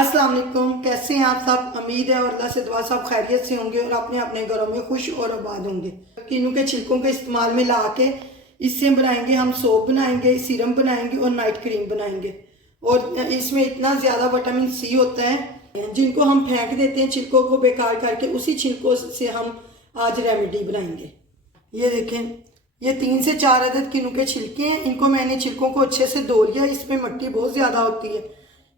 अस्सलाम वालेकुम, कैसे हैं आप सब। उम्मीद है और अल्लाह से दुआ सब खैरियत से होंगे और अपने अपने घरों में खुश और आबाद होंगे। किन्नू के छिलकों के इस्तेमाल में ला के इससे बनाएंगे हम सोप बनाएंगे, सीरम बनाएंगे और नाइट क्रीम बनाएंगे। और इसमें इतना ज़्यादा विटामिन सी होता है जिनको हम फेंक देते हैं छिलकों को बेकार करके, उसी छिलकों से हम आज रेमेडी बनाएंगे। ये देखें, ये 3 से 4 अदद किन्नू के छिलके हैं। इनको मैंने छिलकों को अच्छे से धो लिया, इसमें मिट्टी बहुत ज़्यादा होती है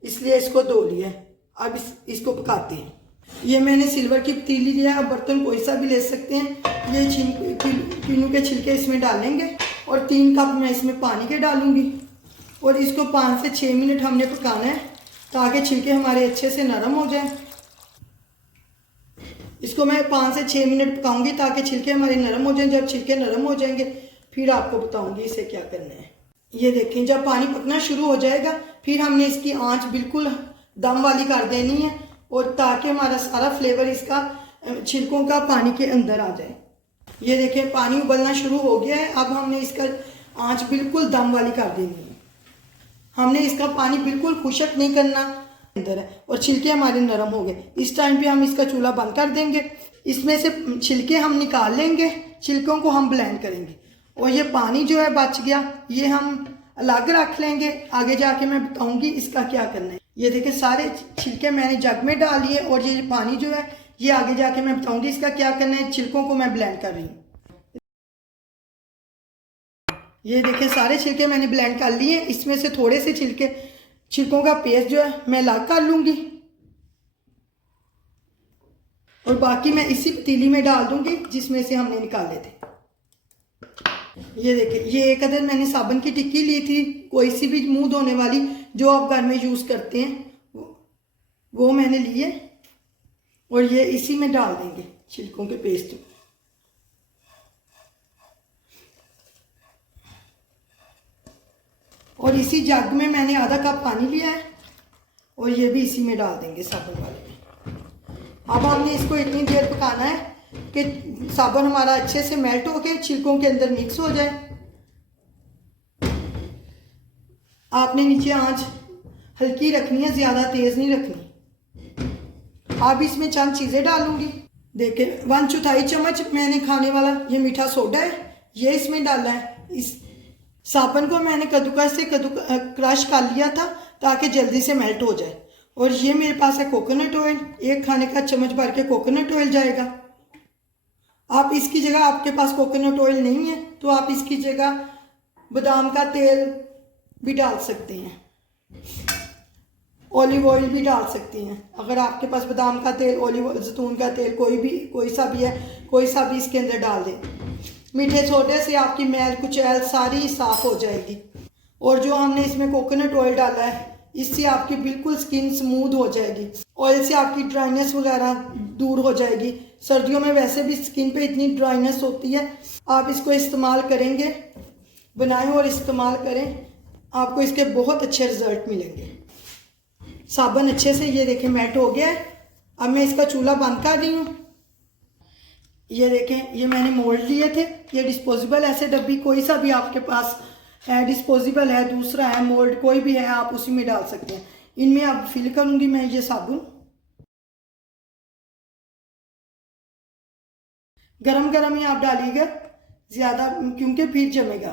इसलिए इसको धो लिया। अब इसको पकाते हैं। ये मैंने सिल्वर की पतीली लिया, अब बर्तन कोई सा भी ले सकते हैं। ये किन्नू के छिलके इसमें डालेंगे और 3 कप मैं इसमें पानी के डालूंगी और इसको 5 से 6 मिनट हमने पकाना है ताकि छिलके हमारे अच्छे से नरम हो जाए। इसको मैं 5 से 6 मिनट पकाऊंगी ताकि छिलके हमारे नरम हो जाएं। जब छिलके नरम हो जाएंगे फिर आपको बताऊंगी इसे क्या करना है। ये देखें, जब पानी पकना शुरू हो जाएगा फिर हमने इसकी आंच बिल्कुल दम वाली कर देनी है और ताकि हमारा सारा फ्लेवर इसका छिलकों का पानी के अंदर आ जाए। ये देखें, पानी उबलना शुरू हो गया है। अब हमने इसका आंच बिल्कुल दम वाली कर देनी है। हमने इसका पानी बिल्कुल खुशक नहीं करना अंदर है और छिलके हमारे नरम हो गए। इस टाइम पे हम इसका चूल्हा बंद कर देंगे। इसमें से छिलके हम निकाल लेंगे, छिलकों को हम ब्लेंड करेंगे और ये पानी जो है बच गया ये हम अलग रख लेंगे। आगे जाके मैं बताऊंगी इसका क्या करना है। ये देखिए, सारे छिलके मैंने जग में डाल लिए और ये पानी जो है ये आगे जाके मैं बताऊंगी इसका क्या करना है। छिलकों को मैं ब्लेंड कर रही हूँ। ये देखिए, सारे छिलके मैंने ब्लेंड कर लिए। इसमें से थोड़े से छिलकों का पेस्ट जो है मैं अलग कर लूंगी और बाकी मैं इसी पतीली में डाल दूंगी जिसमें से हमने निकाले थे। ये देखिए, ये 1 अदद मैंने साबुन की टिक्की ली थी, कोई सी भी मुंह धोने वाली जो आप घर में यूज़ करते हैं वो मैंने लिए और ये इसी में डाल देंगे छिलकों के पेस्ट। और इसी जग में मैंने आधा कप पानी लिया है और ये भी इसी में डाल देंगे साबुन वाले में। अब हमने इसको इतनी देर पकाना है कि साबुन हमारा अच्छे से मेल्ट होके छिलकों के अंदर मिक्स हो जाए। आपने नीचे आंच हल्की रखनी है, ज़्यादा तेज़ नहीं रखनी। अब इसमें चंद चीज़ें डालूंगी। देखिए, 1/4 चम्मच मैंने खाने वाला ये मीठा सोडा है, ये इसमें डाला है। इस साबुन को मैंने कद्दूकस से क्रश कर लिया था ताकि जल्दी से मेल्ट हो जाए। और ये मेरे पास है कोकोनट ऑयल, 1 खाने का चम्मच भर के कोकोनट ऑयल जाएगा। आप इसकी जगह, आपके पास कोकोनट ऑयल नहीं है तो आप इसकी जगह बादाम का तेल भी डाल सकते हैं, ऑलिव ऑयल भी डाल सकती हैं। अगर आपके पास बादाम का तेल, ऑलिव ऑयल, जैतून का तेल कोई सा भी है, कोई सा भी इसके अंदर डाल दें। मीठे सोडे से आपकी मैल कुचैल सारी साफ़ हो जाएगी। और जो हमने इसमें कोकोनट ऑयल डाला है इससे आपकी बिल्कुल स्किन स्मूथ हो जाएगी। ऑयल से आपकी ड्राइनेस वगैरह दूर हो जाएगी। सर्दियों में वैसे भी स्किन पे इतनी ड्राइनेस होती है। आप इसको इस्तेमाल करेंगे, बनाएं और इस्तेमाल करें, आपको इसके बहुत अच्छे रिजल्ट मिलेंगे। साबुन अच्छे से ये देखें मेल्ट हो गया है। अब मैं इसका चूल्हा बंद कर रही हूँ। ये देखें, ये मैंने मोल्ड लिए थे, ये डिस्पोजेबल ऐसे डब्बी कोई सा भी आपके पास है, डिस्पोजेबल है, दूसरा है, मोल्ड कोई भी है, आप उसी में डाल सकते हैं। इनमें अब फिल करूंगी मैं ये साबुन। गरम गरम ही आप डालिएगा ज़्यादा, क्योंकि फिर जमेगा।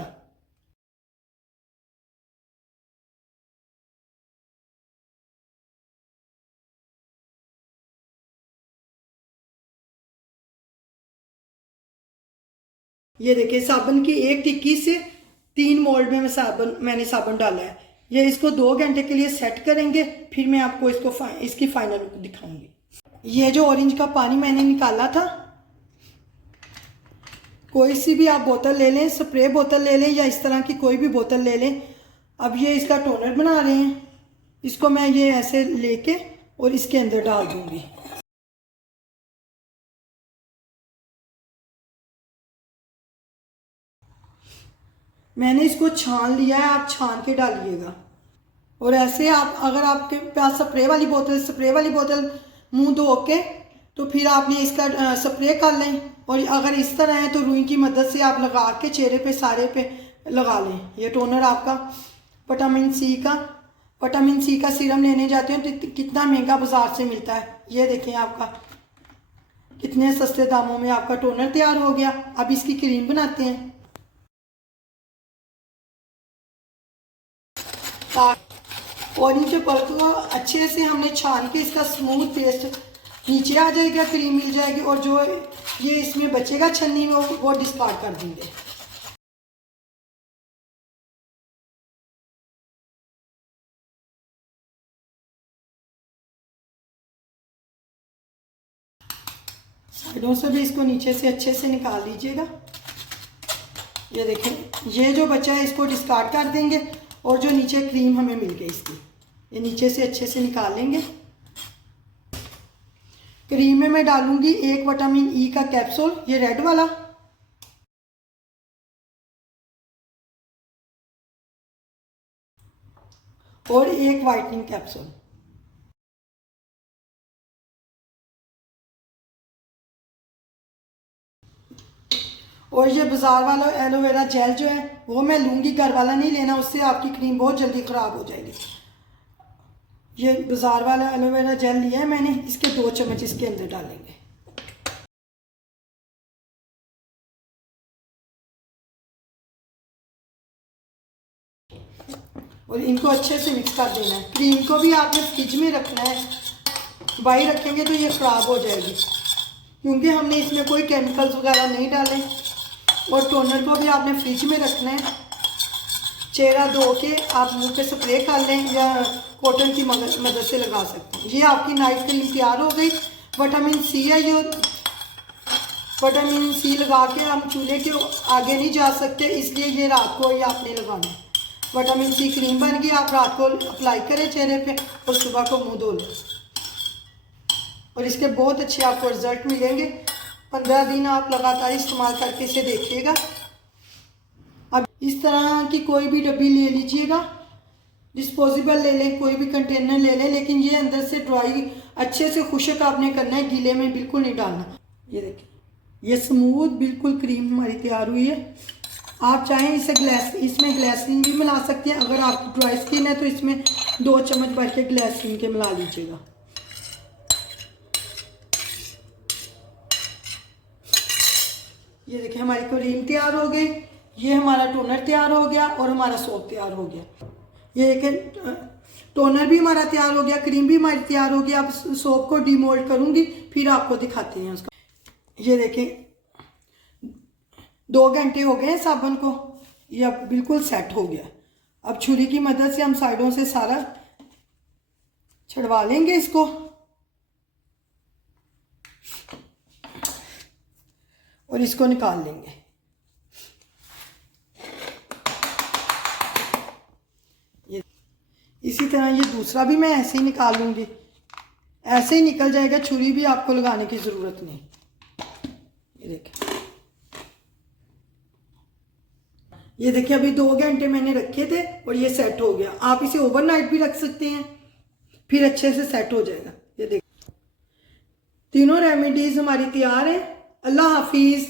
ये देखिए, साबुन की 1 टिक्की से 3 मोल्ड में मैंने साबुन डाला है। ये इसको 2 घंटे के लिए सेट करेंगे, फिर मैं आपको इसकी फाइनल लुक दिखाऊंगी। ये जो ऑरेंज का पानी मैंने निकाला था, कोई सी भी आप बोतल ले लें, स्प्रे बोतल ले लें या इस तरह की कोई भी बोतल ले लें। अब ये इसका टोनर बना रहे हैं, इसको मैं ये ऐसे लेके और इसके अंदर डाल दूंगी। मैंने इसको छान लिया है, आप छान के डालिएगा। और ऐसे आप, अगर आपके पास स्प्रे वाली बोतल मुंह धो के तो फिर आपने इसका स्प्रे कर लें। और अगर इस तरह है तो रुई की मदद से आप लगा के चेहरे पे सारे पे लगा लें। ये टोनर आपका विटामिन सी का विटामिन सी का सीरम लेने जाते हैं तो कितना महंगा बाजार से मिलता है। ये देखें आपका कितने सस्ते दामों में आपका टोनर तैयार हो गया। अब इसकी क्रीम बनाते हैं। और नीचे पल्प को अच्छे से हमने छान के इसका स्मूथ पेस्ट नीचे आ जाएगा, क्रीम मिल जाएगी। और जो ये इसमें बचेगा छन्नी में वो डिस्कार्ड कर देंगे। साइडों से भी इसको नीचे से अच्छे से निकाल लीजिएगा। ये देखें, ये जो बचा है इसको डिस्कार्ड कर देंगे। और जो नीचे क्रीम हमें मिल गई इसकी, ये नीचे से अच्छे से निकाल लेंगे। क्रीम में मैं डालूंगी 1 विटामिन ई का कैप्सूल, ये रेड वाला। और 1 वाइटनिंग कैप्सूल। और ये बाजार वाला एलोवेरा जेल जो है वो मैं लूँगी, घर वाला नहीं लेना, उससे आपकी क्रीम बहुत जल्दी ख़राब हो जाएगी। ये बाजार वाला एलोवेरा जेल लिया है मैंने, इसके 2 चम्मच इसके अंदर डालेंगे। और इनको अच्छे से मिक्स कर देना है। क्रीम को भी आपने फ्रिज में रखना है, बाहर रखेंगे तो ये ख़राब हो जाएगी, क्योंकि हमने इसमें कोई केमिकल्स वगैरह नहीं डाले। और टोनर को भी आपने फ्रिज में रखना है। चेहरा धो के आप मुंह पे स्प्रे कर लें या कॉटन की मदद से लगा सकते हैं। ये आपकी नाइट क्रीम तैयार हो गई। विटामिन सी है, जो विटामिन सी लगा के हम चूल्हे के आगे नहीं जा सकते, इसलिए ये रात को ही आपने लगाना है। विटामिन सी क्रीम बन गई, आप रात को अप्लाई करें चेहरे पे और सुबह को मुंह धो लें। और इसके बहुत अच्छे आपको रिजल्ट मिलेंगे। 15 दिन आप लगातार इस्तेमाल करके इसे देखिएगा। अब इस तरह की कोई भी डब्बी ले लीजिएगा, डिस्पोजेबल ले लें, कोई भी कंटेनर ले लें, लेकिन ये अंदर से ड्राई अच्छे से खुशक आपने करना है, गीले में बिल्कुल नहीं डालना। ये देखिए, ये स्मूथ बिल्कुल क्रीम हमारी तैयार हुई है। आप चाहें इसमें ग्लिसरीन भी मिला सकते हैं। अगर आपकी ड्राई स्किन है तो इसमें 2 चम्मच भर के ग्लिसरीन के मिला लीजिएगा। ये देखिए, हमारी क्रीम तैयार हो गई, ये हमारा टोनर तैयार हो गया और हमारा सोप तैयार हो गया। ये एक टोनर भी हमारा तैयार हो गया, क्रीम भी हमारी तैयार हो गया। अब सोप को डीमोल्ड करूंगी, फिर आपको दिखाते हैं उसका। ये देखें, 2 घंटे हो गए साबुन को, ये अब बिल्कुल सेट हो गया। अब छुरी की मदद से हम साइडों से सारा छुड़वा लेंगे इसको। और इसको निकाल लेंगे। ये इसी तरह ये दूसरा भी मैं ऐसे ही निकाल लूँगी, ऐसे ही निकल जाएगा, छुरी भी आपको लगाने की ज़रूरत नहीं। ये देखिए, अभी 2 घंटे मैंने रखे थे और ये सेट हो गया। आप इसे ओवरनाइट भी रख सकते हैं, फिर अच्छे से सेट हो जाएगा। ये देखिए, तीनों रेमेडीज़ हमारी तैयार हैं। अल्लाह हाफिज़।